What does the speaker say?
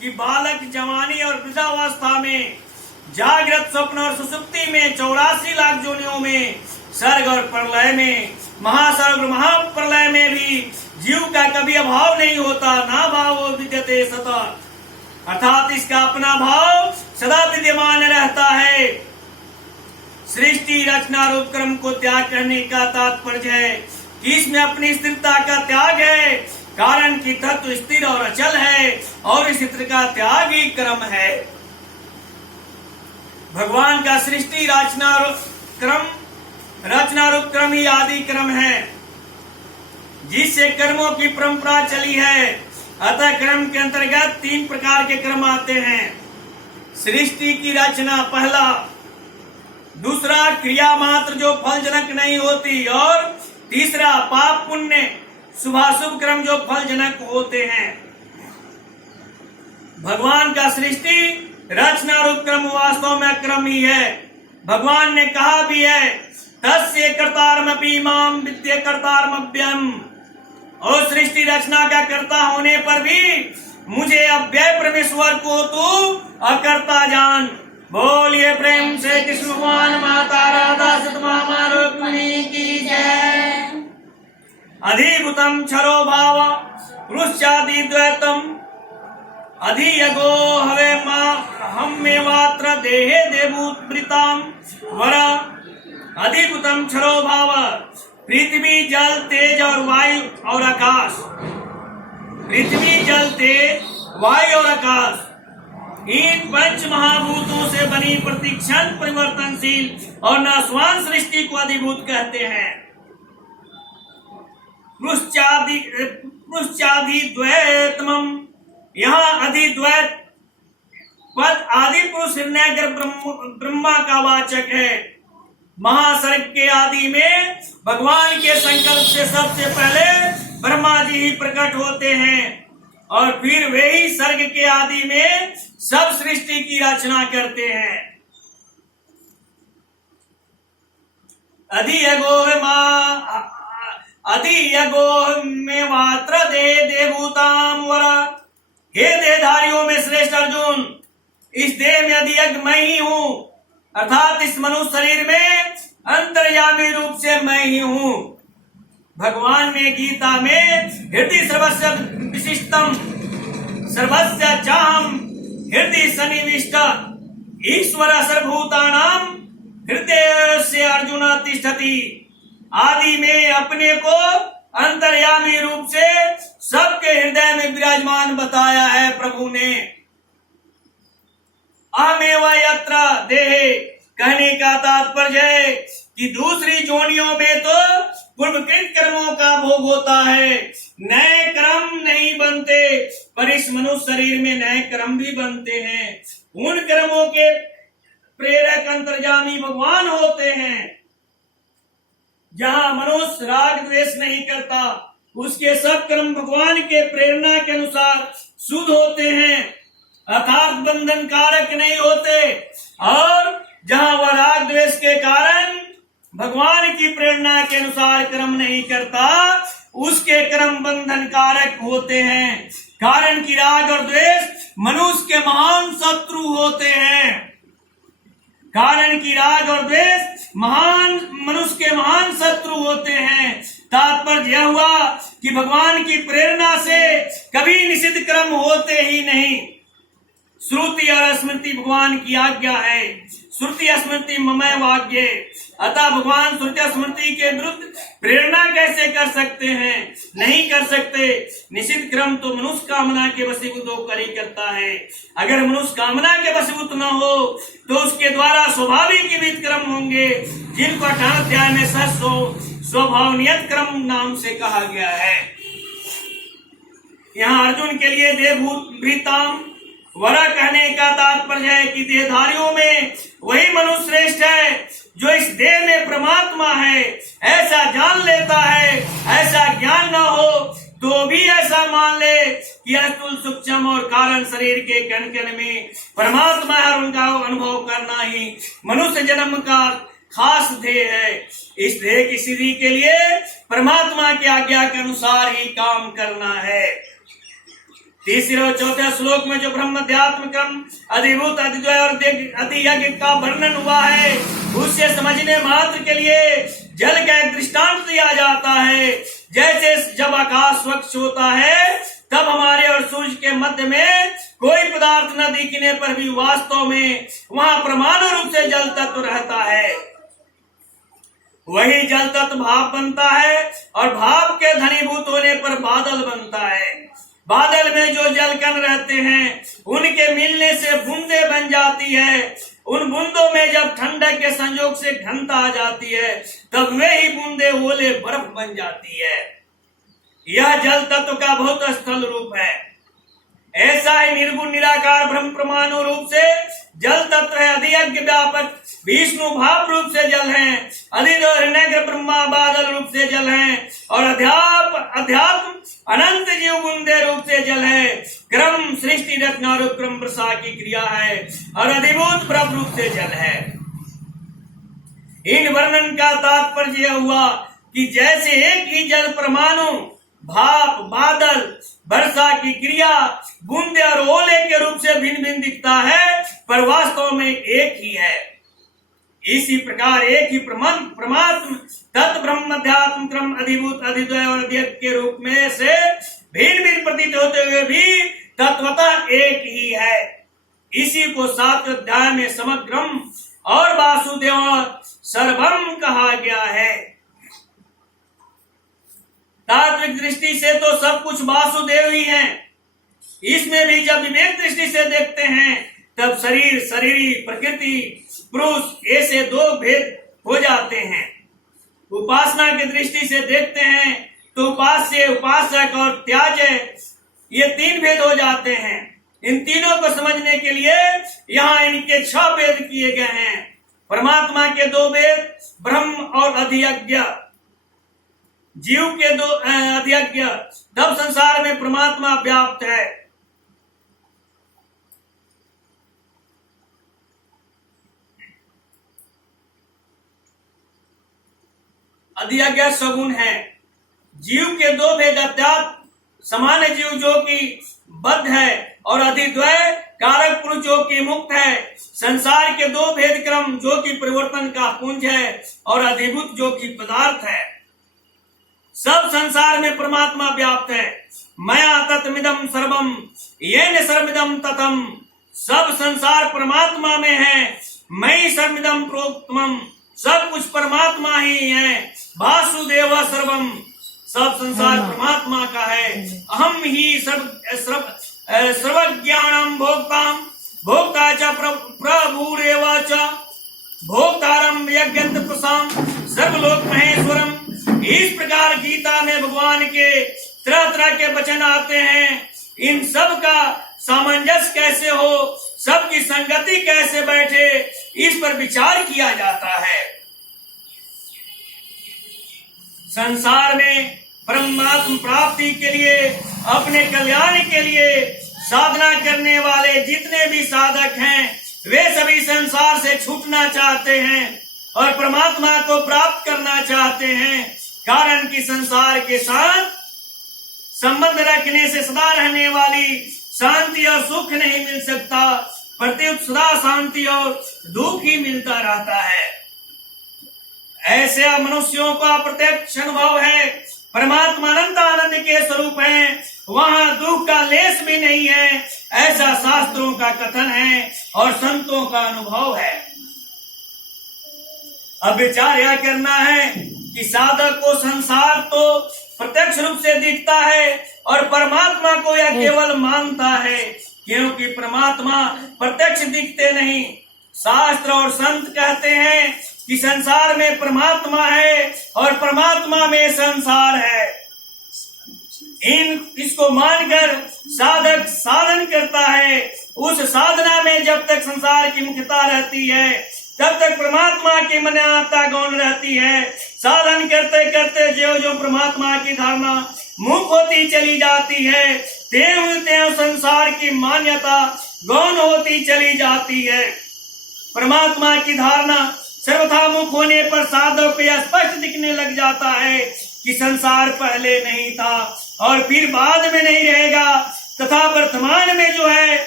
कि बालक जवानी और वृद्धावस्था में, जागृत स्वप्न और सुसुप्ति में, 84 लाख योनियों में, सर्ग और प्रलय में, महासर्ग और महाप्रलय में भी जीव का कभी अभाव नहीं होता। ना भाव विद्यते सदा, अर्थात इसका अपना भाव सदा विद्यमान रहता है। सृष्टि रचना रूप क्रम को त्याग करने का तात्पर्य है कि इसमें अपनी स्थिरता का त्याग है, कारण की तत्व स्थिर और अचल है और स्थिर का त्याग ही क्रम है। भगवान का सृष्टि रचना रूप क्रम ही आदि क्रम है, जिससे कर्मों की परंपरा चली है। अतः क्रम के अंतर्गत 3 प्रकार के क्रम आते हैं। सृष्टि की रचना पहला, दूसरा क्रिया मात्र जो फलजनक नहीं होती, और तीसरा पाप पुण्य शुभाशुभ क्रम जो फलजनक होते हैं। भगवान का सृष्टि रचना रूप क्रम वास्तव में क्रम ही है। भगवान ने कहा भी है, तस्य कर्तारमपि माम विद्ये कर्तारमव्ययम्, और सृष्टि रचना का कर्ता होने पर भी मुझे अव्यय परमेश्वर को तू अकर्ता जान। बोलिए प्रेम से कृष्ण भगवान माता राधा सतमामा रुक्मिणी की जय। अधिभूतम क्षरो भाव पुरुषादि द्वैतम, अधियगो हवे हम मेवात्र देहे देवूतृताम वर। अधिभूतम क्षरो भाव, पृथ्वी जल तेज और वायु और आकाश। पृथ्वी जल तेज वायु और आकाश, इन पंच महाभूतों से बनी प्रतिक्षण परिवर्तनशील और नाशवान सृष्टि को अधिभूत कहते हैं। पृष्ठादि द्वैतमम, यहाँ अधिद्वैत पद आदि पुरुष हिरण्यगर ब्रह्मा का वाचक है। महासर्ग के आदि में भगवान के संकल्प से सबसे पहले ब्रह्मा जी ही प्रकट होते हैं, और फिर वे ही सर्ग के आदि में सब सृष्टि की रचना करते हैं। अधियगो में मात्र दे देवूताम वर। हे देहधारियों में श्रेष्ठ अर्जुन, इस देह में अधियज्ञ मैं ही हूँ, अर्थात इस मनुष्य शरीर में अंतर्यामी रूप से मैं ही हूँ। भगवान ने गीता में हृदय सर्वस्य विशिष्टम सर्वस्य चाहम हृदय सन्निविष्ट ईश्वर सर्वभूतानां हृदय से अर्जुन तिष्ठति, आदि में अपने को अंतर्यामी रूप से सबके हृदय में विराजमान बताया है प्रभु ने। अहमेव यत्र देहे, कहने का तात्पर्य है कि दूसरी जोनियों में तो पूर्वकृत कर्मों का भोग होता है, नए कर्म नहीं बनते, पर इस मनुष्य शरीर में नए कर्म भी बनते हैं। उन कर्मों के प्रेरक अंतर्यामी भगवान होते हैं। जहाँ मनुष्य राग द्वेष नहीं करता, उसके सब कर्म भगवान के प्रेरणा के अनुसार शुद्ध होते हैं, अर्थात बंधन कारक नहीं होते। और जहाँ वह राग द्वेष के कारण भगवान की प्रेरणा के अनुसार कर्म नहीं करता, उसके कर्म बंधन कारक होते हैं। कारण की राग और द्वेष मनुष्य के महान शत्रु होते हैं। कारण की राग और द्वेष मनुष्य के महान शत्रु होते हैं। तात्पर्य यह हुआ कि भगवान की प्रेरणा से कभी निषिद्ध कर्म होते ही नहीं। श्रुति और स्मृति भगवान की आज्ञा है। श्रुति स्मृति ममय वाक्य, अतः भगवान श्रुति स्मृति के विरुद्ध प्रेरणा कैसे कर सकते हैं? नहीं कर सकते। निषिद्ध कर्म तो मनुष्य कामना के वशीभूत होकर ही करता है। अगर मनुष्य कामना के वशीभूत न हो तो उसके द्वारा स्वाभाविक विविध कर्म होंगे, जिनको 18 अध्याय में स्वभावनियत कर्म नाम से कहा गया है। यहाँ अर्जुन के लिए देवभूत वृताम वरा कहने का तात्पर्य है कि देहधारियों में वही मनुष्य श्रेष्ठ है जो इस देह में परमात्मा है, ऐसा जान लेता है। ऐसा ज्ञान न हो तो भी ऐसा मान ले कि स्थूल सूक्ष्म और कारण शरीर के कण कण में परमात्मा है, उनका अनुभव करना ही मनुष्य जन्म का खास ध्येय है। इस ध्येय की सिद्धि के लिए परमात्मा की आज्ञा के अनुसार ही काम करना है। तीसरे और चौथे श्लोक में जो ब्रह्म अध्यात्म क्रम अधिभूत अधिद्वय और अधियज्ञ का वर्णन हुआ है, उससे समझने मात्र के लिए जल का एक दृष्टांत दिया जाता है। जैसे जब आकाश स्वच्छ होता है तब हमारे और सूर्य के मध्य में कोई पदार्थ न दिखने पर भी वास्तव में वहां परमाणु रूप से जल तत्व रहता है। वही जल तत्व भाप बनता है और भाप के घनीभूत होने पर बादल बनता है। बादल में जो जल कण रहते हैं उनके मिलने से बूंदे बन जाती है। उन बूंदों में जब ठंडक के संयोग से घनता आ जाती है तब वे ही बूंदे ओले बर्फ बन जाती है। यह जल तत्व का बहुत स्थल रूप है। ऐसा ही निर्गुण निराकार ब्रह्म परमाणु रूप से जल तत्व है। अधियज्ञ व्यापक विष्णु भाव रूप से जल है। अधिग्र ब्रह्मा बादल रूप से जल है और अध्यात्म अनंत जीव बूंदे रूप से जल है। क्रम सृष्टि रचना रूप क्रम वर्षा की क्रिया है और अधिभूत ब्रह्म रूप से जल है। इन वर्णन का तात्पर्य हुआ कि जैसे एक ही जल परमाणु भाप बादल वर्षा की क्रिया बूंदे और ओले के रूप से भिन्न भिन्न दिखता है पर वास्तव में एक ही है। इसी प्रकार एक ही परमात्म तत्व ब्रह्म अध्यात्म क्रम अधिभूत अधिद्वय और अधियज्ञ के रूप में से भिन्न भिन्न प्रतीत होते हुए भी तत्वतः एक ही है। इसी को 7वें अध्याय में समग्रम और वासुदेव सर्वम कहा गया है। तात्विक दृष्टि से तो सब कुछ वासुदेव ही है। इसमें भी जब विवेक दृष्टि से देखते हैं तब शरीर शरीरी प्रकृति पुरुष ऐसे दो भेद हो जाते हैं। उपासना की दृष्टि से देखते हैं तो उपास्य उपासक और त्याज्य ये 3 भेद हो जाते हैं। इन तीनों को समझने के लिए यहाँ इनके 6 भेद किए गए हैं। परमात्मा के 2 भेद ब्रह्म और अधियज्ञ, जीव के 2 अधियज्ञ। तब संसार में परमात्मा व्याप्त है। अधियज्ञ सगुण है। जीव के 2 भेद अध्यात्म सामान्य जीव जो कि बद्ध है और अधिद्वय कारक पुरुष जो कि मुक्त है। संसार के 2 भेद क्रम जो कि परिवर्तन का पुंज है और अधिभूत जो कि पदार्थ है। सब संसार में परमात्मा व्याप्त है। मया तत्मिदं सर्वम येन सर्वमिदं ततम। सब संसार परमात्मा में है। मयि सर्वमिदं प्रोक्तम। सब कुछ परमात्मा ही है। वासुदेव सर्वम। सब संसार परमात्मा का है। अहम ही सर्वज्ञानम भोक्ताम भोक्ता च प्रभुरेव च भोक्तारम यज्ञंत प्रसाम सर्वलोक महेश्वरम। इस प्रकार गीता में भगवान के तरह तरह के वचन आते हैं। इन सब का सामंजस्य कैसे हो, सबकी संगति कैसे बैठे, इस पर विचार किया जाता है। संसार में परमात्म प्राप्ति के लिए अपने कल्याण के लिए साधना करने वाले जितने भी साधक हैं वे सभी संसार से छूटना चाहते हैं और परमात्मा को प्राप्त करना चाहते हैं। कारण कि संसार के साथ संबंध रखने से सदा रहने वाली शांति और सुख नहीं मिल सकता, प्रत्युत सदा शांति और दुख ही मिलता रहता है। ऐसे मनुष्यों का प्रत्यक्ष अनुभव है। परमात्मा अनंत आनंद के स्वरूप है, वहां दुख का लेस भी नहीं है, ऐसा शास्त्रों का कथन है और संतों का अनुभव है। अब विचार यह करना है कि साधक को संसार तो प्रत्यक्ष रूप से दिखता है और परमात्मा को यह केवल मानता है, क्योंकि परमात्मा प्रत्यक्ष दिखते नहीं। शास्त्र और संत कहते हैं कि संसार में परमात्मा है और परमात्मा में संसार है। इसको मानकर साधक साधन करता है। उस साधना में जब तक संसार की मुख्यता रहती है तब तक परमात्मा की मान्यता गौण रहती है। साधन करते करते जो जो परमात्मा की धारणा मुख होती चली जाती है, त्यों त्यों संसार की मान्यता गौण होती चली जाती है। परमात्मा की धारणा सर्वथा मुख होने पर साधक को यह स्पष्ट दिखने लग जाता है कि संसार पहले नहीं था और फिर बाद में नहीं रहेगा। तथा वर्तमान में जो है